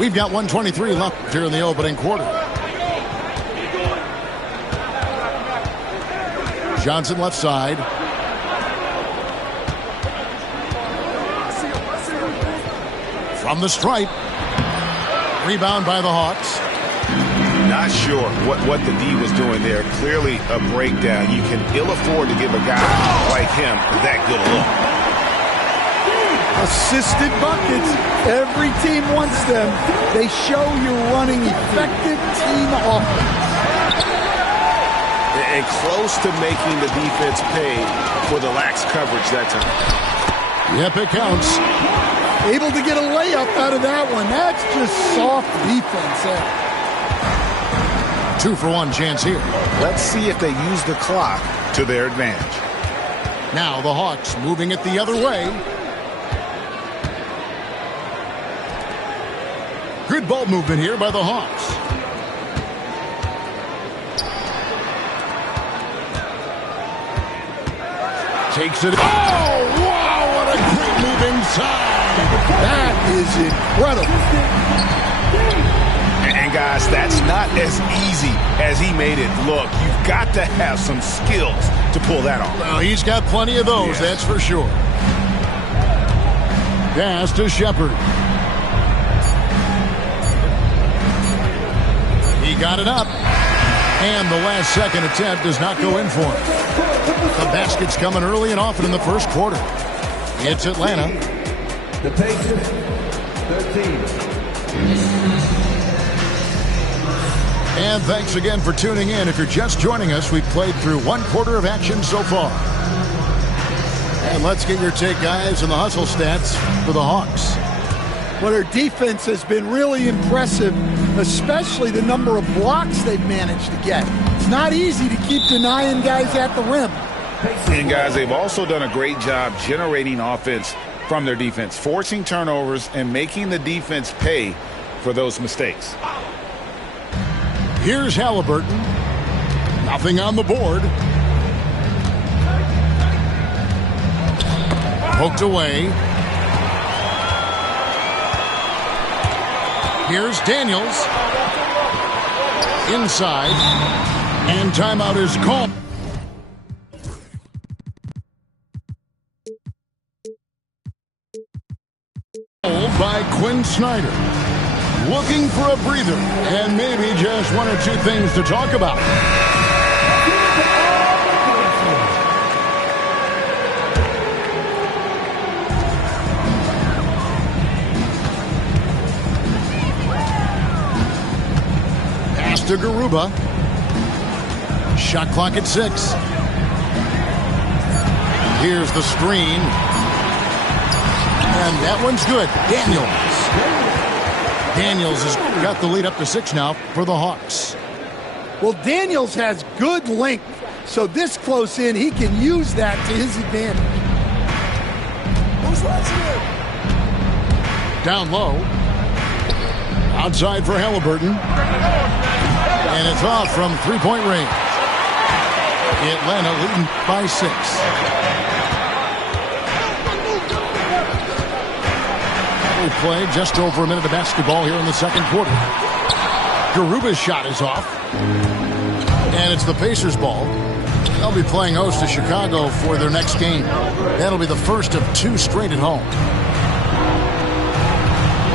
We've got 1:23 left here in the opening quarter. Johnson left side. From the stripe. Rebound by the Hawks. Not sure what the D was doing there. Clearly a breakdown. You can ill afford to give a guy like him that good look. Assisted buckets. Every team wants them. They show you're running effective team offense. And close to making the defense pay for the lax coverage that time. Yep, it counts. Able to get a layup out of that one. That's just soft defense. 2-for-1 chance here. Let's see if they use the clock to their advantage. Now the Hawks moving it the other way. Good ball movement here by the Hawks. Takes it. Oh, wow, what a great move inside. That is incredible. And guys, that's not as easy as he made it look. You've got to have some skills to pull that off. Well, he's got plenty of those, that's for sure. Pass to Shepard. He got it up. And the last second attempt does not go in for him. The basket's coming early and often in the first quarter. It's Atlanta. The Pacers, 13. And thanks again for tuning in. If you're just joining us, we've played through one quarter of action so far. And let's get your take, guys, on the hustle stats for the Hawks. Well, their defense has been really impressive, especially the number of blocks they've managed to get. It's not easy to keep denying guys at the rim. And guys, they've also done a great job generating offense from their defense, forcing turnovers and making the defense pay for those mistakes. Here's Halliburton. Nothing on the board. Poked away. Here's Daniels. Inside. And timeout is called. By Quinn Snyder. Looking for a breather and maybe just one or two things to talk about. Pass to Garuba. Shot clock at 6. Here's the screen. And that one's good. Daniels has got the lead up to 6 now for the Hawks. Well, Daniels has good length, so this close in, he can use that to his advantage. Who's last here? Down low. Outside for Halliburton. And it's off from three-point range. Atlanta leading by 6. We play just over a minute of basketball here in the second quarter. Garuba's shot is off. And it's the Pacers ball. They'll be playing host to Chicago for their next game. That'll be the first of 2 straight at home.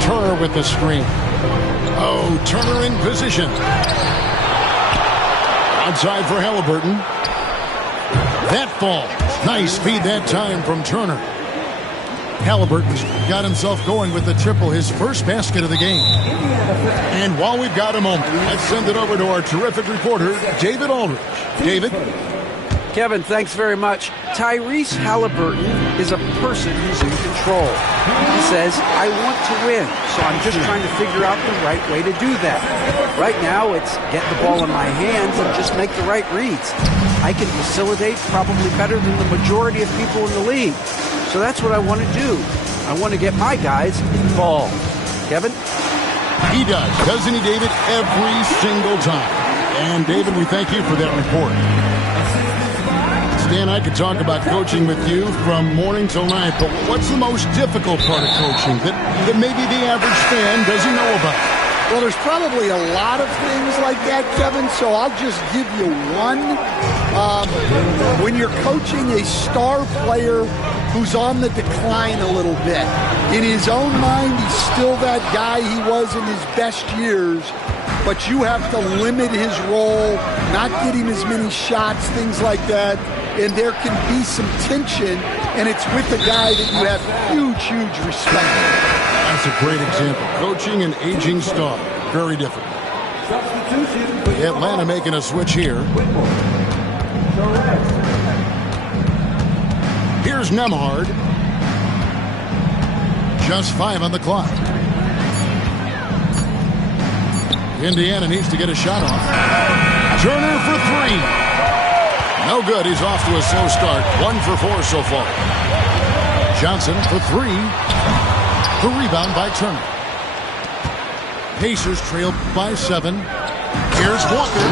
Turner with the screen. Oh, Turner in position. Outside for Halliburton. That falls. Nice feed that time from Turner. Halliburton's got himself going with the triple, his first basket of the game. And while we've got a moment, let's send it over to our terrific reporter, David Aldridge. David? Kevin, thanks very much. Tyrese Halliburton is a person who's in control. He says, I want to win, so I'm just trying to figure out the right way to do that. Right now, it's get the ball in my hands and just make the right reads. I can facilitate probably better than the majority of people in the league. So that's what I want to do. I want to get my guys involved. Kevin? He does, doesn't he, David? Every single time. And, David, we thank you for that report. Stan, I could talk about coaching with you from morning till night, but what's the most difficult part of coaching that maybe the average fan doesn't know about? Well, there's probably a lot of things like that, Kevin, so I'll just give you one. When you're coaching a star player who's on the decline a little bit, in his own mind, he's still that guy he was in his best years, but you have to limit his role, not get him as many shots, things like that, and there can be some tension, and it's with a guy that you have huge respect for. That's a great example. Coaching an aging star. Very difficult. Atlanta making a switch here. Here's Nembhard. Just 5 on the clock. Indiana needs to get a shot off. Turner for 3. No good. He's off to a slow start. 1 for 4 so far. Johnson for 3. The rebound by Turner. Pacers trailed by 7. Here's Walker.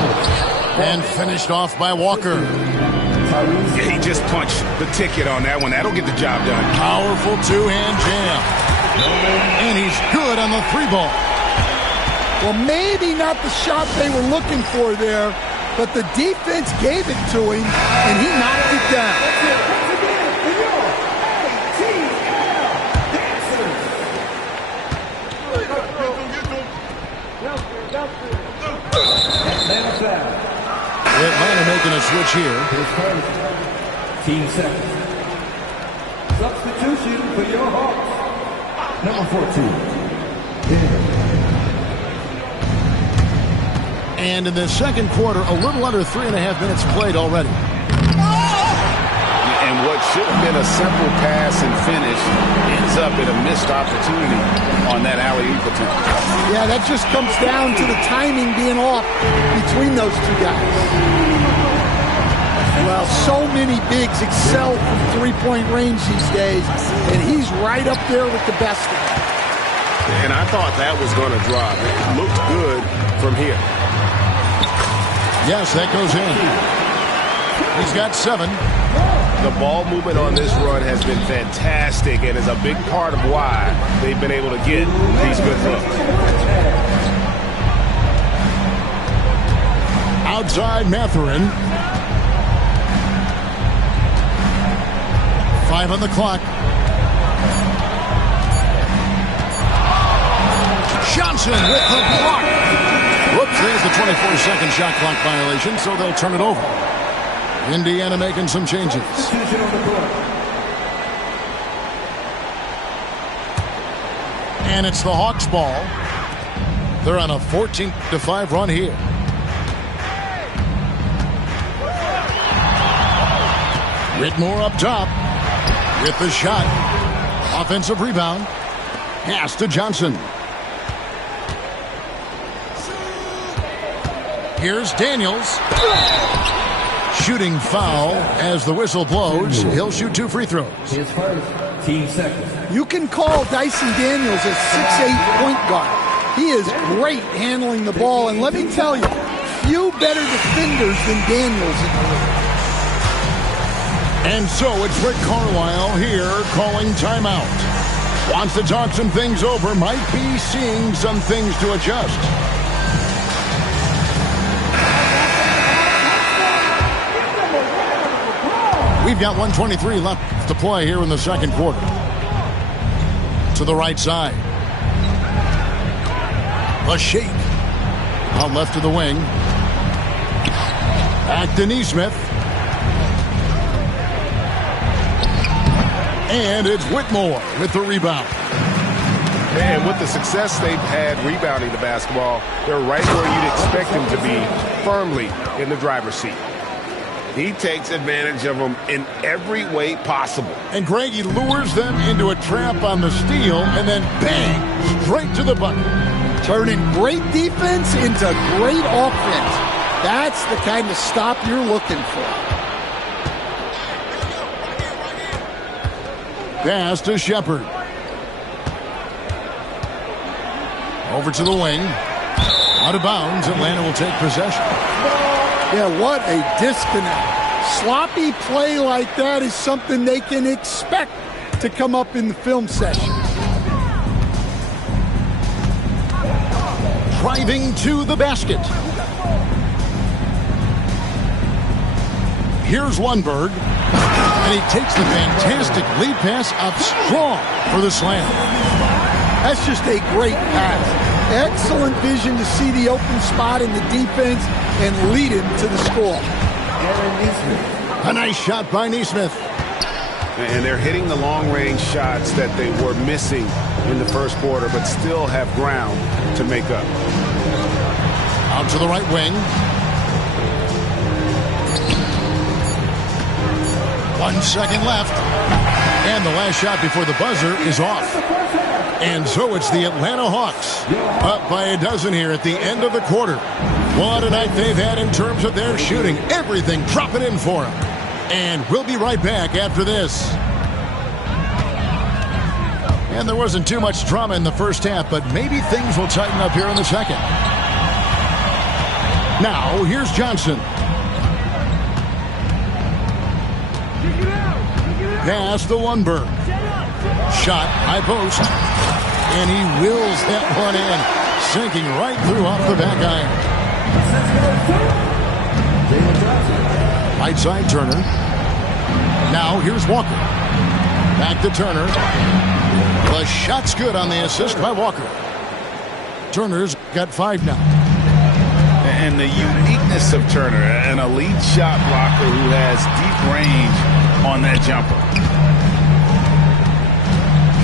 And finished off by Walker. Yeah, he just punched the ticket on that one. That'll get the job done. Powerful two-hand jam. And he's good on the 3-ball. Well, maybe not the shot they were looking for there, but the defense gave it to him, and he knocked it down. Atlanta making a switch here. Team seconds. Substitution for your Hawks. Number 14. And in the second quarter, a little under 3.5 minutes played already. And what should have been a simple pass and finish ends up in a missed opportunity on that alley-oop attempt. Yeah, that just comes down to the timing being off between those two guys. Well, so many bigs excel from three-point range these days, and he's right up there with the best of them. And I thought that was going to drop. It looked good from here. Yes, that goes in. He's got 7. The ball movement on this run has been fantastic and is a big part of why they've been able to get these good looks. Outside Mathurin. 5 on the clock. Johnson with the block. Whoops, there's the 24-second shot clock violation, so they'll turn it over. Indiana making some changes. And it's the Hawks ball. They're on a 14-5 run here. Whitmore up top with the shot. Offensive rebound. Pass to Johnson. Here's Daniels. Shooting foul as the whistle blows. He'll shoot 2 free throws. His first, team second. You can call Dyson Daniels a 6'8" point guard. He is great handling the ball, and let me tell you, few better defenders than Daniels in the league. And so it's Rick Carlisle here calling timeout. Wants to talk some things over, might be seeing some things to adjust. We've got 1:23 left to play here in the second quarter. To the right side. A shake. Out left to the wing. Back to Nesmith. And it's Whitmore with the rebound. And with the success they've had rebounding the basketball, they're right where you'd expect them to be, firmly in the driver's seat. He takes advantage of them in every way possible. And Greg, he lures them into a trap on the steal, and then bang, straight to the bucket. Turning great defense into great offense. That's the kind of stop you're looking for. Pass to Shepard. Over to the wing. Out of bounds, Atlanta will take possession. Yeah, what a disconnect. Sloppy play like that is something they can expect to come up in the film session. Driving to the basket. Here's Lundberg. And he takes the fantastic lead pass up strong for the slam. That's just a great pass. Excellent vision to see the open spot in the defense and lead him to the score. A nice shot by Nesmith. And they're hitting the long-range shots that they were missing in the first quarter, but still have ground to make up. Out to the right wing. 1 second left. And the last shot before the buzzer is off. And so it's the Atlanta Hawks up by a dozen here at the end of the quarter. What a night they've had in terms of their shooting. Everything dropping in for them. And we'll be right back after this. And there wasn't too much drama in the first half, but maybe things will tighten up here in the second. Now, here's Johnson. Pass to Lundberg. Shot, high post. And he wills that one in. Sinking right through off the back iron. Right side, Turner. Now, here's Walker. Back to Turner. The shot's good on the assist by Walker. Turner's got 5 now. And the uniqueness of Turner, an elite shot blocker who has deep range on that jumper.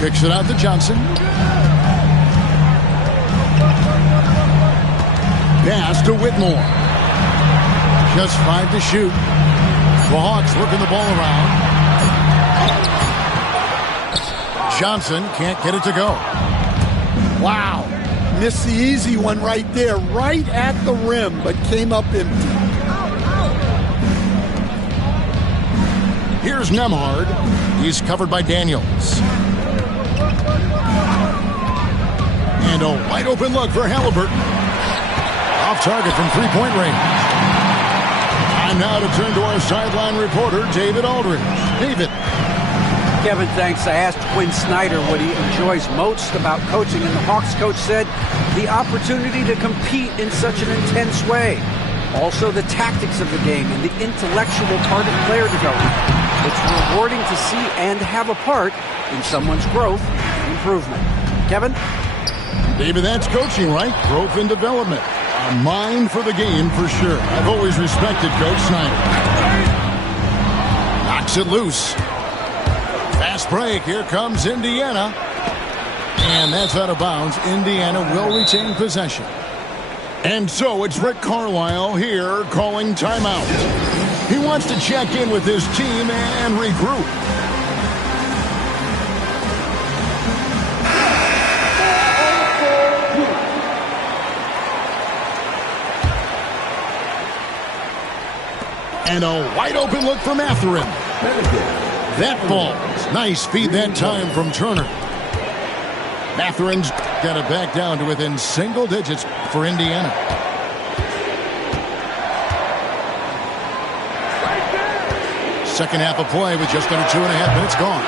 Kicks it out to Johnson. Pass to Whitmore. Just 5 to shoot. The Hawks working the ball around. Johnson can't get it to go. Wow. Missed the easy one right there, right at the rim, but came up empty. Here's Nembhard. He's covered by Daniels. And a wide open look for Halliburton. Off target from three-point range. Time now to turn to our sideline reporter, David Aldridge. David. Kevin, thanks. I asked Quinn Snyder what he enjoys most about coaching, and the Hawks coach said the opportunity to compete in such an intense way. Also, the tactics of the game and the intellectual part of player development. It's rewarding to see and have a part in someone's growth and improvement. Kevin? David, that's coaching, right? Growth and development. A mind for the game, for sure. I've always respected Coach Snyder. Knocks it loose. Fast break. Here comes Indiana. And that's out of bounds. Indiana will retain possession. And so it's Rick Carlisle here calling timeout. He wants to check in with his team and regroup. And a wide open look for Mathurin. That falls. Nice feed that time from Turner. Mathurin's got it back down to within single digits for Indiana. Second half of play with just under 2.5 minutes gone.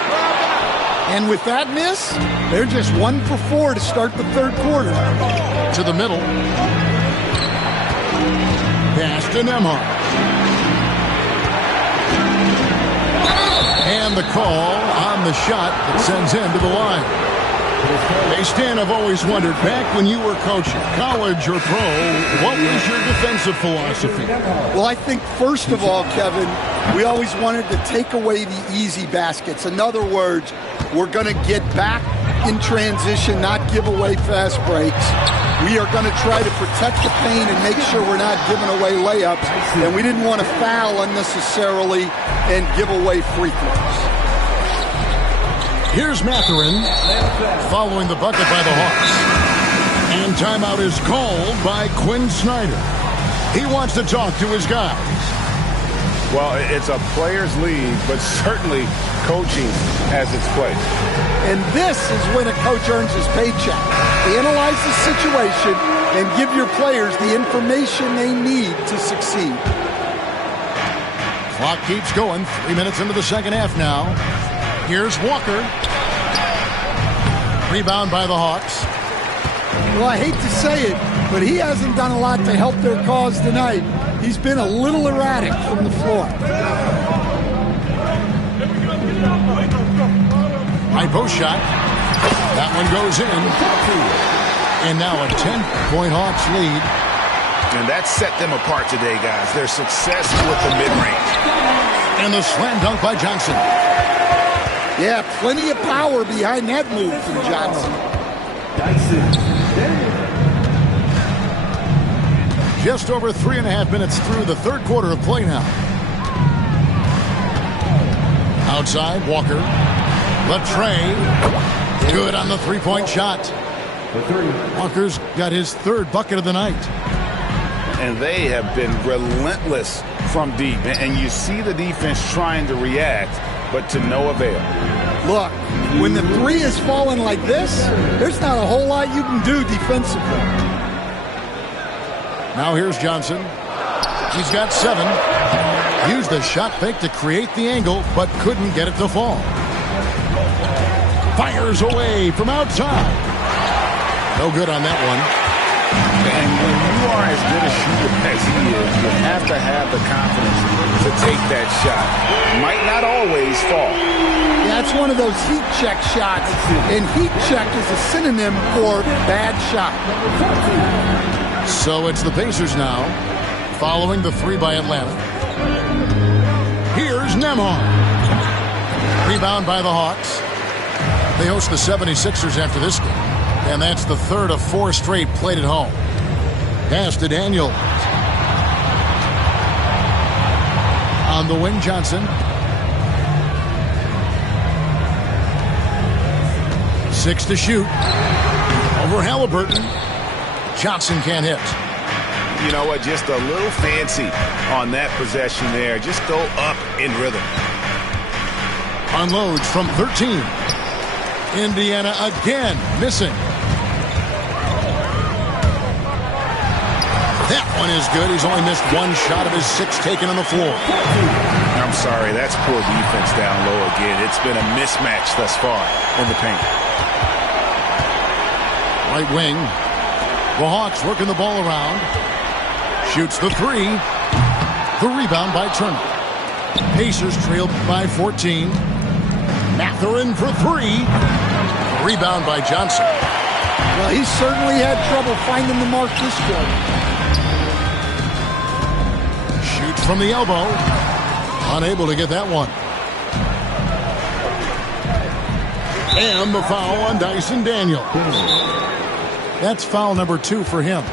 And with that miss, they're just 1 for 4 to start the third quarter. To the middle. Pass to Nembhard. And the call on the shot that sends him to the line. Hey, Stan, I've always wondered, back when you were coaching, college or pro, what was your defensive philosophy? Well, I think, first of all, Kevin, we always wanted to take away the easy baskets. In other words, we're going to get back in transition, not give away fast breaks. We are going to try to protect the paint and make sure we're not giving away layups. And we didn't want to foul unnecessarily and give away free throws. Here's Mathurin following the bucket by the Hawks. And timeout is called by Quinn Snyder. He wants to talk to his guys. Well, it's a players' league, but certainly coaching has its place. And this is when a coach earns his paycheck. Analyze the situation and give your players the information they need to succeed. Clock keeps going. 3 minutes into the second half now. Here's Walker. Rebound by the Hawks. Well, I hate to say it, but he hasn't done a lot to help their cause tonight. He's been a little erratic from the floor. High post shot. That one goes in. And now a 10-point Hawks lead. And that set them apart today, guys. Their success with the mid-range. And the slam dunk by Johnson. Yeah, plenty of power behind that move from Johnson. Just over 3.5 minutes through the third quarter of play now. Outside, Walker. Latrey. Good on the three-point shot. Walker's got his third bucket of the night. And they have been relentless from deep. And you see the defense trying to react, but to no avail. Look, when the three is falling like this, there's not a whole lot you can do defensively. Now here's Johnson. He's got 7. Used the shot fake to create the angle, but couldn't get it to fall. Fires away from outside. No good on that one. And when you are as good a shooter as he is, you have to have the confidence to take that shot. Might not always fall. Yeah, it's one of those heat check shots, and heat check is a synonym for bad shot. So it's the Pacers now, following the 3 by Atlanta. Here's Nembhard. Rebound by the Hawks. They host the 76ers after this game, and that's the third of 4 straight played at home. Pass to Daniels. On the wing, Johnson. 6 to shoot. Over Halliburton. Johnson can't hit. You know what? Just a little fancy on that possession there. Just go up in rhythm. Unloads from 13. Indiana again missing. That one is good. He's only missed 1 shot of his 6 taken on the floor. I'm sorry, that's poor defense down low again. It's been a mismatch thus far in the paint. Right wing. The Hawks working the ball around. Shoots the 3. The rebound by Turner. Pacers trailed by 14. Mathurin for 3. Rebound by Johnson. Well, he certainly had trouble finding the mark this quarter. Shoots from the elbow. Unable to get that one. And the foul on Dyson Daniels. That's foul number 2 for him.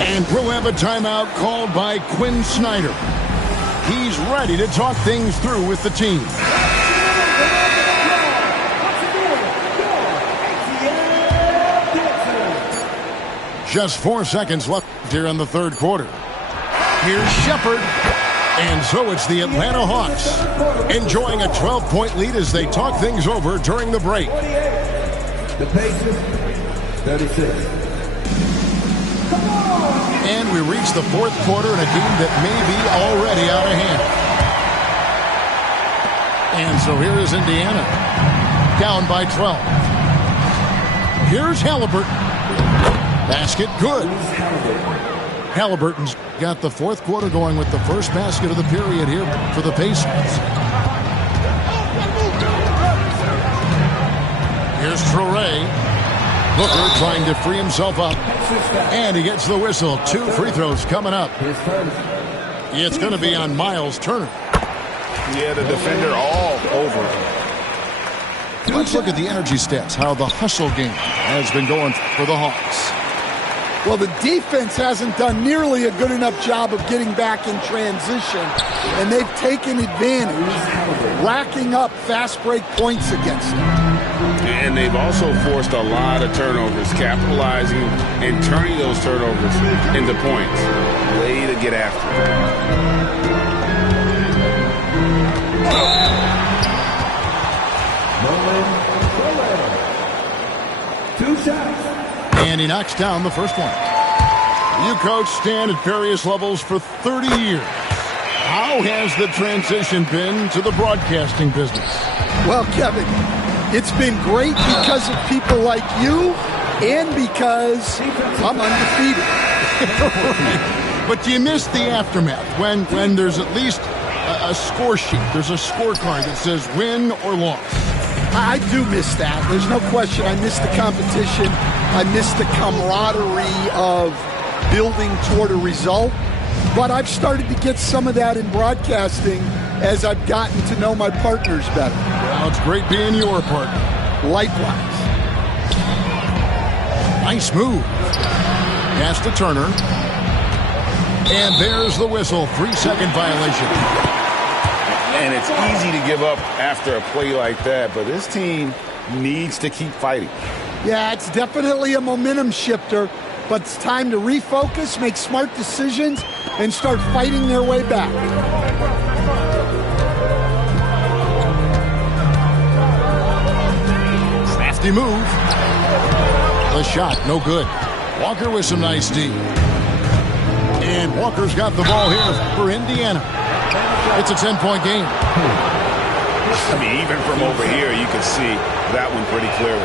And we'll have a timeout called by Quinn Snyder. He's ready to talk things through with the team. Just 4 seconds left here in the third quarter. Here's Shepherd. And so it's the Atlanta Hawks enjoying a 12-point lead as they talk things over during the break. The Pacers, 36. And we reach the fourth quarter in a game that may be already out of hand. And so here is Indiana, down by 12. Here's Halliburton. Basket good. Halliburton's got the fourth quarter going with the first basket of the period here for the Pacers. Here's Traoré. Booker trying to free himself up. And he gets the whistle. 2 free throws coming up. It's going to be on Miles Turner. Yeah, the defender all over. Let's look at the energy stats, how the hustle game has been going for the Hawks. Well, the defense hasn't done nearly a good enough job of getting back in transition, and they've taken advantage, racking up fast break points against them. And they've also forced a lot of turnovers, capitalizing and turning those turnovers into points. Way to get after it. 2 shots. And he knocks down the first one. You coach Stan at various levels for 30 years. How has the transition been to the broadcasting business? Well, Kevin, it's been great because of people like you and because I'm undefeated. But do you miss the aftermath when there's at least a score sheet? There's a scorecard that says win or loss. I do miss that. There's no question. I miss the competition. I miss the camaraderie of building toward a result. But I've started to get some of that in broadcasting as I've gotten to know my partners better. Well, it's great being your partner. Likewise. Nice move. Pass to Turner. And there's the whistle. 3-second violation. And it's easy to give up after a play like that, but this team needs to keep fighting. Yeah, it's definitely a momentum shifter, but it's time to refocus, make smart decisions, and start fighting their way back. Crafty move. The shot, no good. Walker with some nice D. And Walker's got the ball here for Indiana. It's a 10-point game. I mean, even from over here, you can see that one pretty clearly.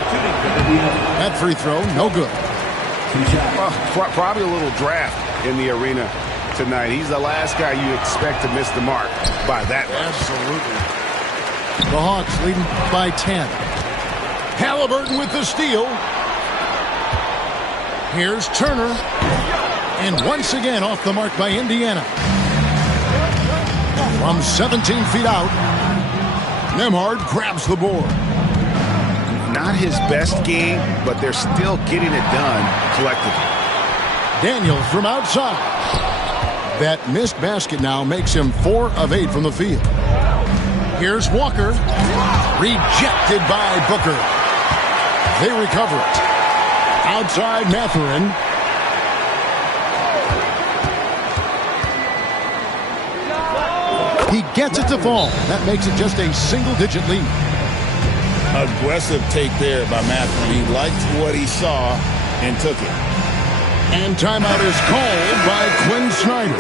That free throw, no good. Probably a little draft in the arena tonight. He's the last guy you expect to miss the mark by that much. Absolutely. The Hawks leading by 10. Halliburton with the steal. Here's Turner. And once again off the mark by Indiana. From 17 feet out, Nembhard grabs the board. Not his best game, but they're still getting it done collectively. Daniels from outside. That missed basket now makes him 4 of 8 from the field. Here's Walker. Rejected by Booker. They recover it. Outside Mathurin. He gets it to fall. That makes it just a single-digit lead. Aggressive take there by Mathurin. He liked what he saw and took it. And timeout is called by Quinn Snyder.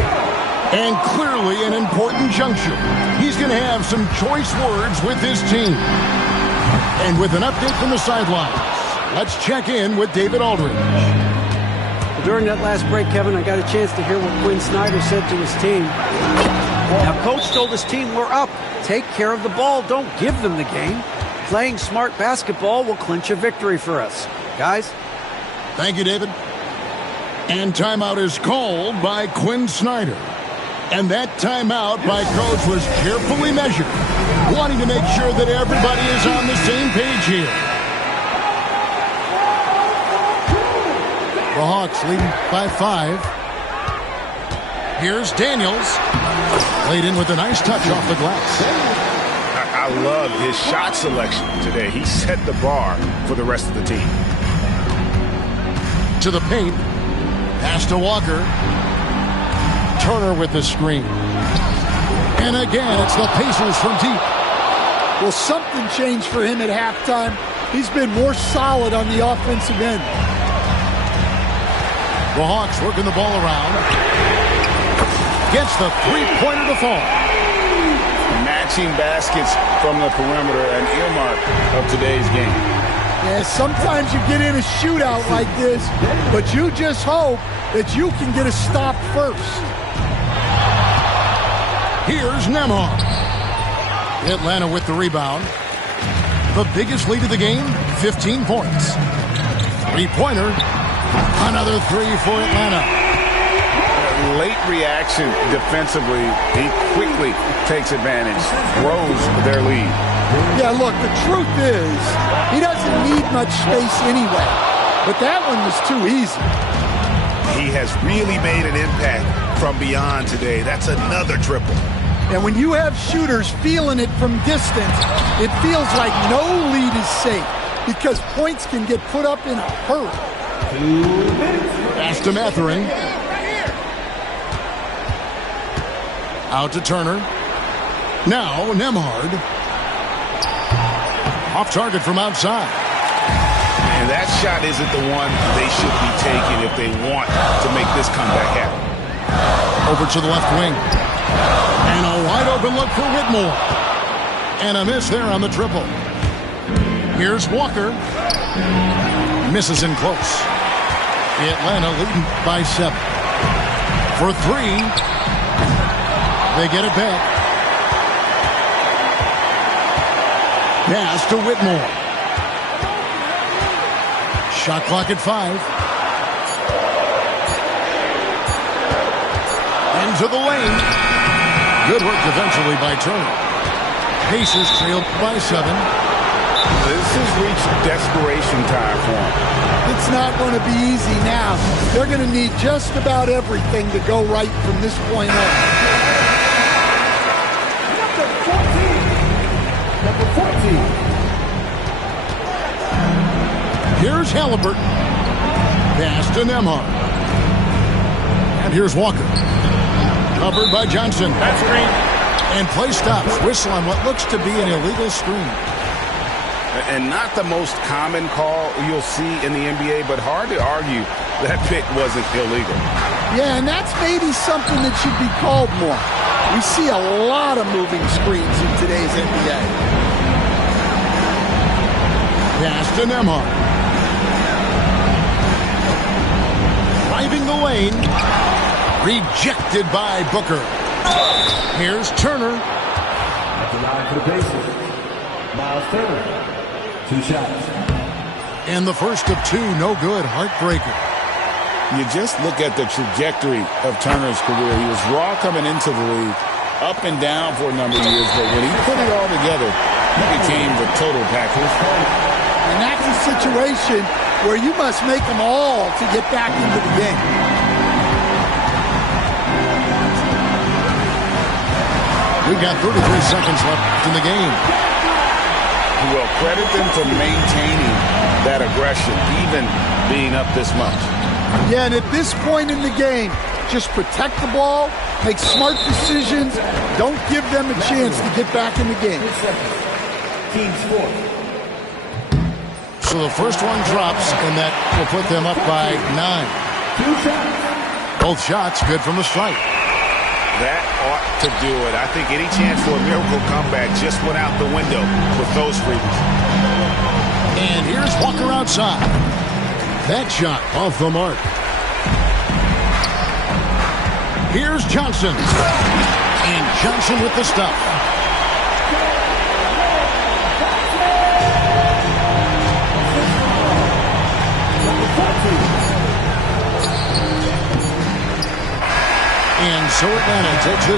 And clearly an important juncture. He's going to have some choice words with his team. And with an update from the sidelines, let's check in with David Aldridge. During that last break, Kevin, I got a chance to hear what Quinn Snyder said to his team. Now, Coach told his team, we're up. Take care of the ball. Don't give them the game. Playing smart basketball will clinch a victory for us. Guys? Thank you, David. And timeout is called by Quinn Snyder. And that timeout by Coach was carefully measured, wanting to make sure that everybody is on the same page here. The Hawks leading by 5. Here's Daniels. Laid in with a nice touch off the glass. I love his shot selection today. He set the bar for the rest of the team. To the paint. Pass to Walker. Turner with the screen. And again, it's the Pacers from deep. Well, something changed for him at halftime. He's been more solid on the offensive end. The Hawks working the ball around. Gets the three-pointer to fall. Matching baskets from the perimeter, an earmark of today's game. Yeah, sometimes you get in a shootout like this, but you just hope that you can get a stop first. Here's Nembhard. Atlanta with the rebound. The biggest lead of the game, 15 points. Three-pointer. Another 3 for Atlanta. Late reaction defensively. He quickly takes advantage, grows their lead. Yeah, look, the truth is he doesn't need much space anyway. But that one was too easy. He has really made an impact from beyond today. That's another triple. And when you have shooters feeling it from distance, it feels like no lead is safe because points can get put up in a hurry. Pass to Mathurin. Out to Turner. Now Nembhard. Off target from outside. And that shot isn't the one they should be taking if they want to make this comeback happen. Over to the left wing. And Open look for Whitmore. And a miss there on the triple. Here's Walker. Misses in close. Atlanta leading by 7. For 3. They get it back. Pass to Whitmore. Shot clock at 5. Into the lane. Good work eventually by Turner. Pacers trailed by 7. This has reached desperation time for them. It's not going to be easy now. They're going to need just about everything to go right from this point on. Number 14. Here's Halliburton. Pass to Nembhard. And here's Walker. Covered by Johnson. That's screen. And play stops. Whistle on what looks to be an illegal screen. And not the most common call you'll see in the NBA, but hard to argue that pick wasn't illegal. Yeah, and that's maybe something that should be called more. We see a lot of moving screens in today's NBA. Pass to Nembhard. Driving the lane. Rejected by Booker. Here's Turner. At the line for the Pacers, Miles Turner. 2 shots. And the first of 2, no good. Heartbreaker. You just look at the trajectory of Turner's career. He was raw coming into the league, up and down for a number of years, but when he put it all together, he became the total package. And that's a situation where you must make them all to get back into the game. We've got 33 seconds left in the game. Well, credit them for maintaining that aggression, even being up this much. Yeah, and at this point in the game, just protect the ball, make smart decisions, don't give them a chance to get back in the game. 6 seconds. Team score. So the first one drops, and that will put them up by 9. 2 shots. Both shots good from the strike. That ought to do it. I think any chance for a miracle comeback just went out the window with those freebies. And here's Walker outside. That shot off the mark. Here's Johnson. And Johnson with the stop. And so Atlanta takes this